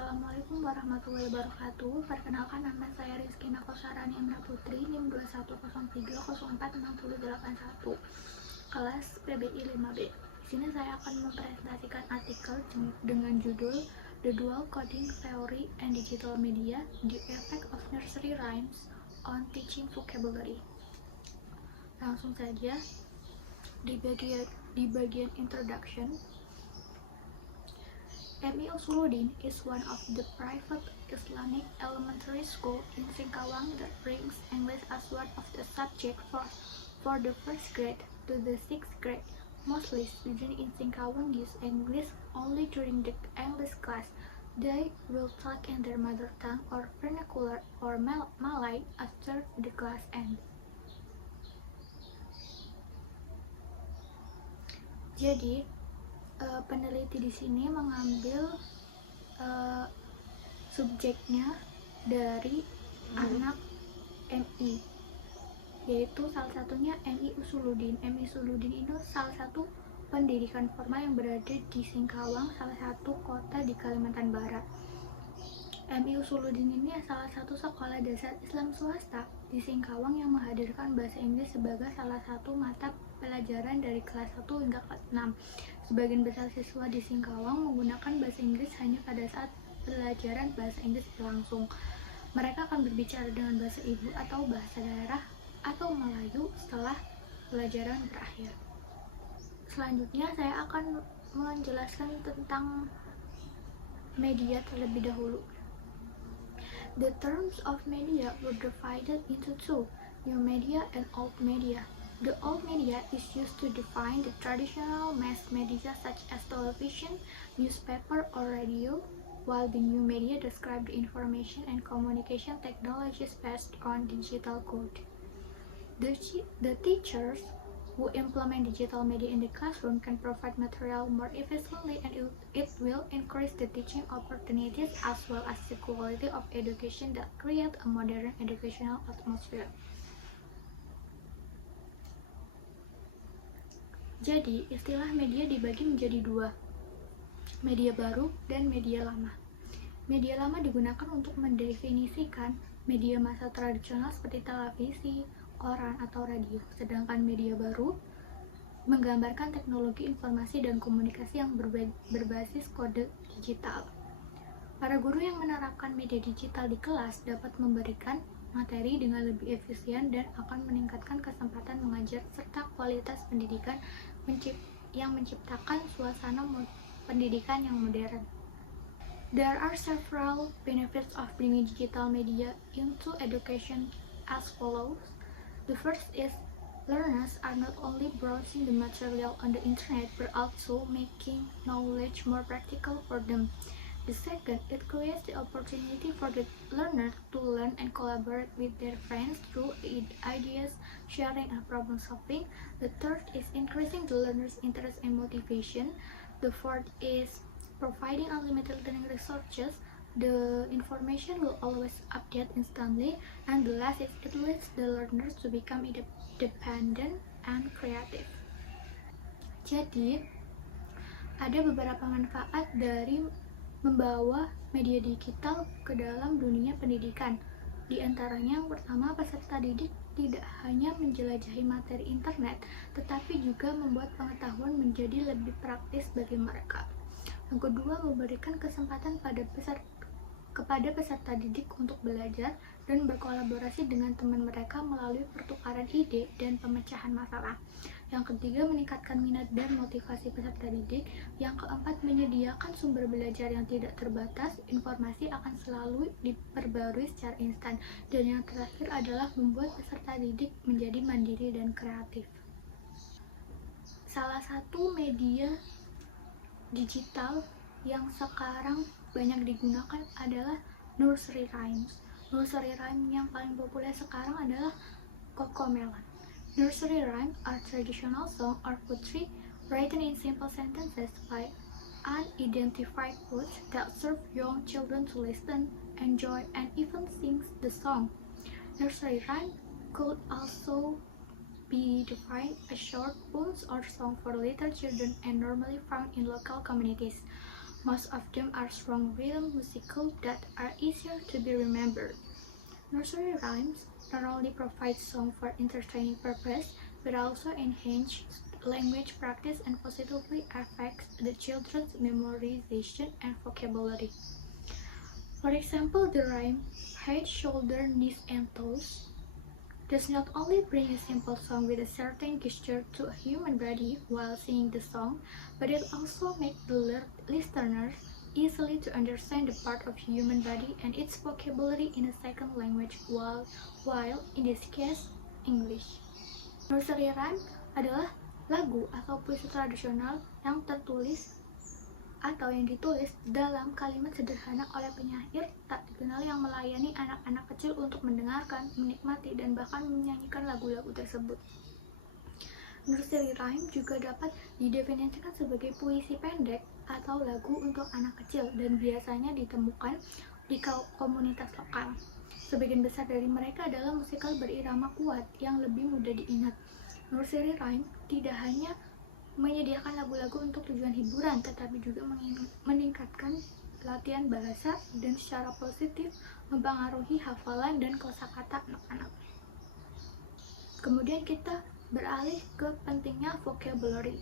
Assalamualaikum warahmatullahi wabarakatuh. Perkenalkan, nama saya Rizky Nakosarani Emra Putri, NIM 2103046081, kelas PBI 5B. Di sini saya akan mempresentasikan artikel dengan judul The Dual Coding Theory and Digital Media: The Effect of Nursery Rhymes on Teaching Vocabulary. Langsung saja di bagian introduction. MI Usuluddin is one of the private Islamic elementary school in Singkawang that brings English as one of the subjects for the first grade to the sixth grade. Mostly students in Singkawang use English only during the English class. They will talk in their mother tongue or vernacular or Malay after the class ends. Jadi, peneliti di sini mengambil subjeknya dari anak MI, yaitu salah satunya MI Usuluddin. MI Usuluddin itu salah satu pendidikan formal yang berada di Singkawang, salah satu kota di Kalimantan Barat. MI Usuluddin ini salah satu sekolah dasar Islam swasta di Singkawang yang menghadirkan bahasa Inggris sebagai salah satu mata pelajaran dari kelas 1 hingga kelas 6. Sebagian besar siswa di Singkawang menggunakan bahasa Inggris hanya pada saat pelajaran bahasa Inggris berlangsung. Mereka akan berbicara dengan bahasa ibu atau bahasa daerah atau Melayu setelah pelajaran berakhir. Selanjutnya saya akan menjelaskan tentang media terlebih dahulu. The terms of media were divided into two, new media and old media. The old media is used to define the traditional mass media such as television, newspaper, or radio, while the new media describe the information and communication technologies based on digital code. The teachers who implement digital media in the classroom can provide material more efficiently, and it will increase the teaching opportunities as well as the quality of education that create a modern educational atmosphere. Jadi, istilah media dibagi menjadi dua, media baru dan media lama. Media lama digunakan untuk mendefinisikan media massa tradisional seperti televisi, koran, atau radio. Sedangkan media baru menggambarkan teknologi informasi dan komunikasi yang berbasis kode digital. Para guru yang menerapkan media digital di kelas dapat memberikan materi dengan lebih efisien dan akan meningkatkan kesempatan mengajar serta kualitas pendidikan yang menciptakan suasana pendidikan yang modern. There are several benefits of bringing digital media into education as follows. The first is learners are not only browsing the material on the internet but also making knowledge more practical for them. The second, it creates the opportunity for the learners to learn and collaborate with their friends through ideas, sharing, and problem solving. The third is increasing the learners' interest and motivation. The fourth is providing unlimited learning resources. The information will always update instantly. And the last is it leads the learners to become independent and creative. Jadi, ada beberapa manfaat dari membawa media digital ke dalam dunia pendidikan. Di antaranya, yang pertama, peserta didik tidak hanya menjelajahi materi internet, tetapi juga membuat pengetahuan menjadi lebih praktis bagi mereka. Yang kedua, memberikan kesempatan kepada peserta didik untuk belajar dan berkolaborasi dengan teman mereka melalui pertukaran ide dan pemecahan masalah. Yang ketiga, meningkatkan minat dan motivasi peserta didik. Yang keempat, menyediakan sumber belajar yang tidak terbatas. Informasi akan selalu diperbarui secara instan. Dan yang terakhir adalah membuat peserta didik menjadi mandiri dan kreatif. Salah satu media digital yang sekarang banyak digunakan adalah nursery rhymes. Nursery rhyme yang paling populer sekarang adalah CoComelon. Nursery rhymes are traditional song or poetry written in simple sentences by unidentified words that serve young children to listen, enjoy, and even sing the song. Nursery rhyme could also be defined as short poems or songs for little children and normally found in local communities. Most of them are strong rhythm musical that are easier to be remembered. Nursery rhymes not only provide song for entertaining purpose, but also enhance language practice and positively affects the children's memorization and vocabulary. For example, the rhyme head, shoulder, knees, and toes does not only bring a simple song with a certain gesture to a human body while singing the song, but it also makes the listeners easily to understand the part of human body and its vocabulary in a second language while in this case, English. Nursery rhyme adalah lagu atau puisi tradisional yang tertulis atau yang ditulis dalam kalimat sederhana oleh penyair tak dikenal yang melayani anak-anak kecil untuk mendengarkan, menikmati, dan bahkan menyanyikan lagu-lagu tersebut. Nursery rhyme juga dapat didefinisikan sebagai puisi pendek atau lagu untuk anak kecil dan biasanya ditemukan di komunitas lokal. Sebagian besar dari mereka adalah musikal berirama kuat yang lebih mudah diingat. Nursery rhyme tidak hanya menyediakan lagu-lagu untuk tujuan hiburan, tetapi juga meningkatkan latihan bahasa dan secara positif mempengaruhi hafalan dan kosakata anak-anak. Kemudian kita beralih ke pentingnya vocabulary.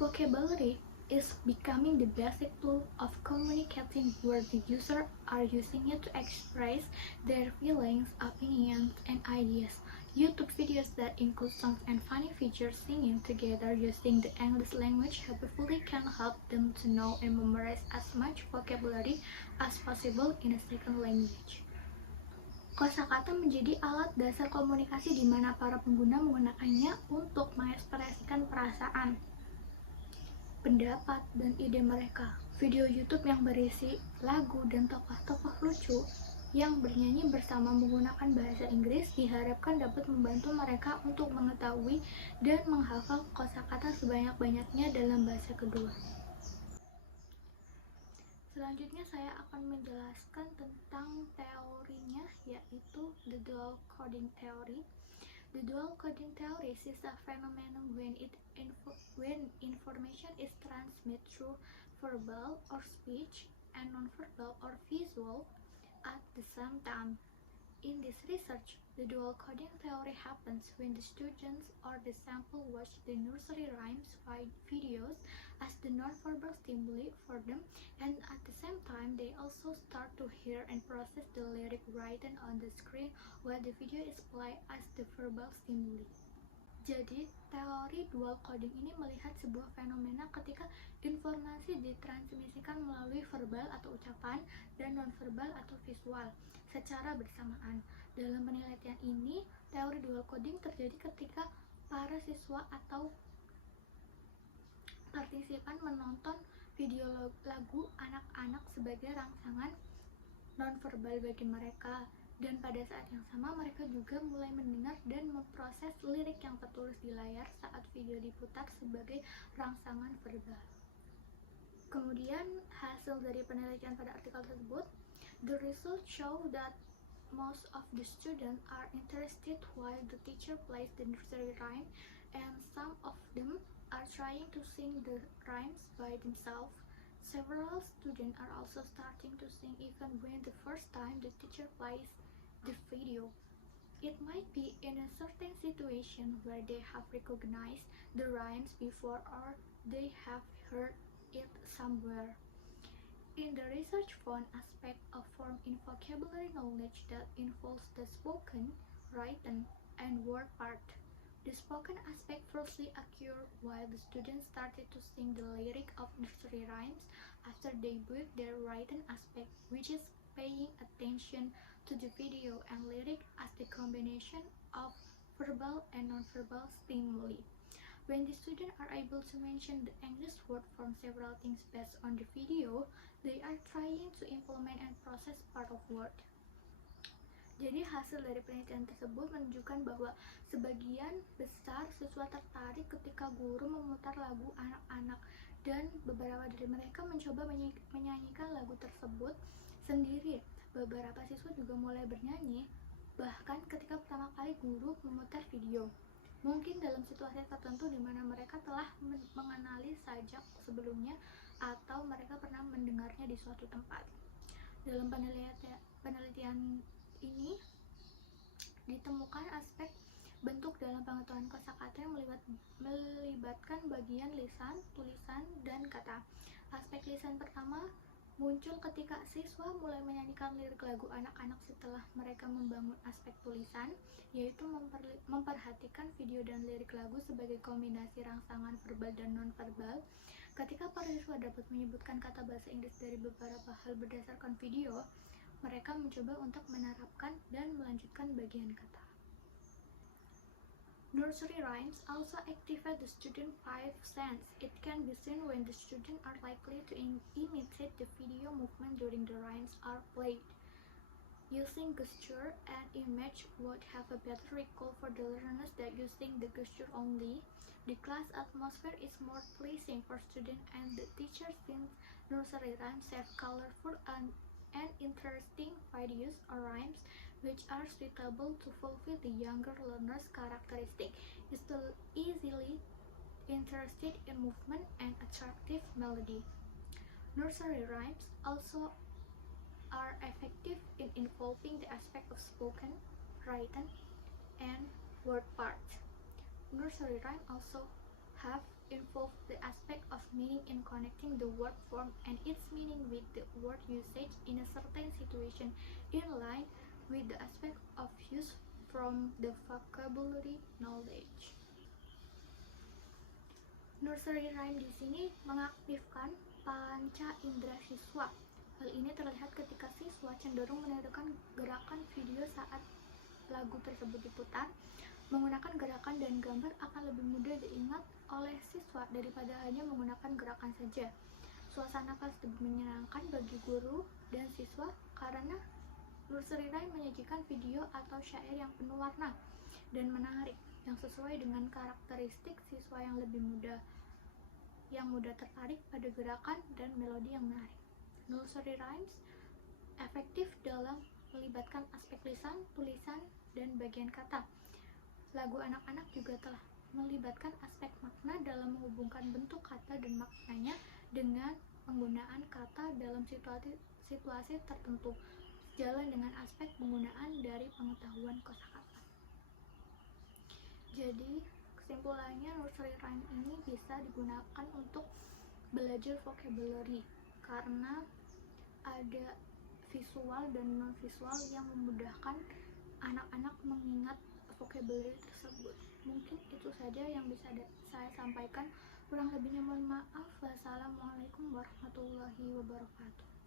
Vocabulary is becoming the basic tool of communicating where the user are using it to express their feelings, opinions, and ideas. YouTube videos that include songs and funny features singing together using the English language hopefully can help them to know and memorize as much vocabulary as possible in a second language. Kosakata menjadi alat dasar komunikasi di mana para pengguna menggunakannya untuk mengekspresikan perasaan, pendapat, dan ide mereka. Video YouTube yang berisi lagu dan tokoh-tokoh lucu yang bernyanyi bersama menggunakan bahasa Inggris diharapkan dapat membantu mereka untuk mengetahui dan menghafal kosakata sebanyak-banyaknya dalam bahasa kedua. Selanjutnya saya akan menjelaskan tentang teorinya, yaitu the dual coding theory. The dual coding theory is a phenomenon when information is transmitted through verbal or speech and non-verbal or visual at the same time. In this research, the dual coding theory happens when the students or the sample watch the nursery rhymes videos as the non-verbal stimuli for them, and at the same time they also start to hear and process the lyric written on the screen while the video is played as the verbal stimuli. Jadi, teori dual coding ini melihat sebuah fenomena ketika informasi ditransmisikan melalui verbal atau ucapan dan nonverbal atau visual secara bersamaan. Dalam penelitian ini, teori dual coding terjadi ketika para siswa atau partisipan menonton video lagu anak-anak sebagai rangsangan nonverbal bagi mereka. Dan pada saat yang sama mereka juga mulai mendengar dan memproses lirik yang tertulis di layar saat video diputar sebagai rangsangan verbal. Kemudian hasil dari penelitian pada artikel tersebut, the results show that most of the students are interested while the teacher plays the nursery rhyme, and some of them are trying to sing the rhymes by themselves. Several students are also starting to sing even when the first time the teacher plays the video. It might be in a certain situation where they have recognized the rhymes before or they have heard it somewhere. In the research found aspect of form in vocabulary knowledge that involves the spoken, written, and word part. The spoken aspect firstly occurred while the students started to sing the lyric of nursery rhymes after they booked their written aspect, which is paying attention to the video and lyric as the combination of verbal and non-verbal stimuli. When the students are able to mention the English word from several things based on the video, they are trying to implement and process part of word. Jadi hasil dari penelitian tersebut menunjukkan bahwa sebagian besar siswa tertarik ketika guru memutar lagu anak-anak dan beberapa dari mereka mencoba menyanyikan lagu tersebut sendiri. Beberapa siswa juga mulai bernyanyi bahkan ketika pertama kali guru memutar video. Mungkin dalam situasi tertentu di mana mereka telah mengenali sajak sebelumnya atau mereka pernah mendengarnya di suatu tempat. Dalam penelitian ini ditemukan aspek bentuk dalam pengetahuan kosakata yang melibatkan bagian lisan, tulisan, dan kata. Aspek lisan pertama muncul ketika siswa mulai menyanyikan lirik lagu anak-anak setelah mereka membangun aspek tulisan, yaitu memperhatikan video dan lirik lagu sebagai kombinasi rangsangan verbal dan non-verbal. Ketika para siswa dapat menyebutkan kata bahasa Inggris dari beberapa hal berdasarkan video, mereka mencoba untuk menerapkan dan melanjutkan bagian kata. Nursery rhymes also activate the student five sense. It can be seen when the students are likely to imitate the video movement during the rhymes are played. Using gesture and image would have a better recall for the learners than using the gesture only. The class atmosphere is more pleasing for students and the teachers since nursery rhymes have colorful and interesting videos or rhymes which are suitable to fulfill the younger learner's characteristic is to easily interested in movement and attractive melody. Nursery rhymes also are effective in involving the aspect of spoken, written, and word parts. Nursery rhyme also have involved the aspect of meaning in connecting the word form and its meaning with the word usage in a certain situation in line with the aspect of use from the vocabulary knowledge. Nursery rhyme di sini mengaktifkan panca indera siswa. Hal ini terlihat ketika siswa cenderung menirukan gerakan video saat lagu tersebut diputar. Menggunakan gerakan dan gambar akan lebih mudah diingat oleh siswa daripada hanya menggunakan gerakan saja. Suasana kelas lebih menyenangkan bagi guru dan siswa karena nursery rhyme menyajikan video atau syair yang penuh warna dan menarik, yang sesuai dengan karakteristik siswa yang mudah tertarik pada gerakan dan melodi yang menarik. Nursery rhymes efektif dalam melibatkan aspek lisan, tulisan, dan bagian kata. Lagu anak-anak juga telah melibatkan aspek makna dalam menghubungkan bentuk kata dan maknanya dengan penggunaan kata dalam situasi tertentu, sejalan dengan aspek penggunaan dari pengetahuan kosakata. Jadi, kesimpulannya nursery rhyme ini bisa digunakan untuk belajar vocabulary karena ada visual dan non visual yang memudahkan anak-anak mengingat vocabulary tersebut. Mungkin itu saja yang bisa saya sampaikan. Kurang lebihnya mohon maaf. Wassalamualaikum warahmatullahi wabarakatuh.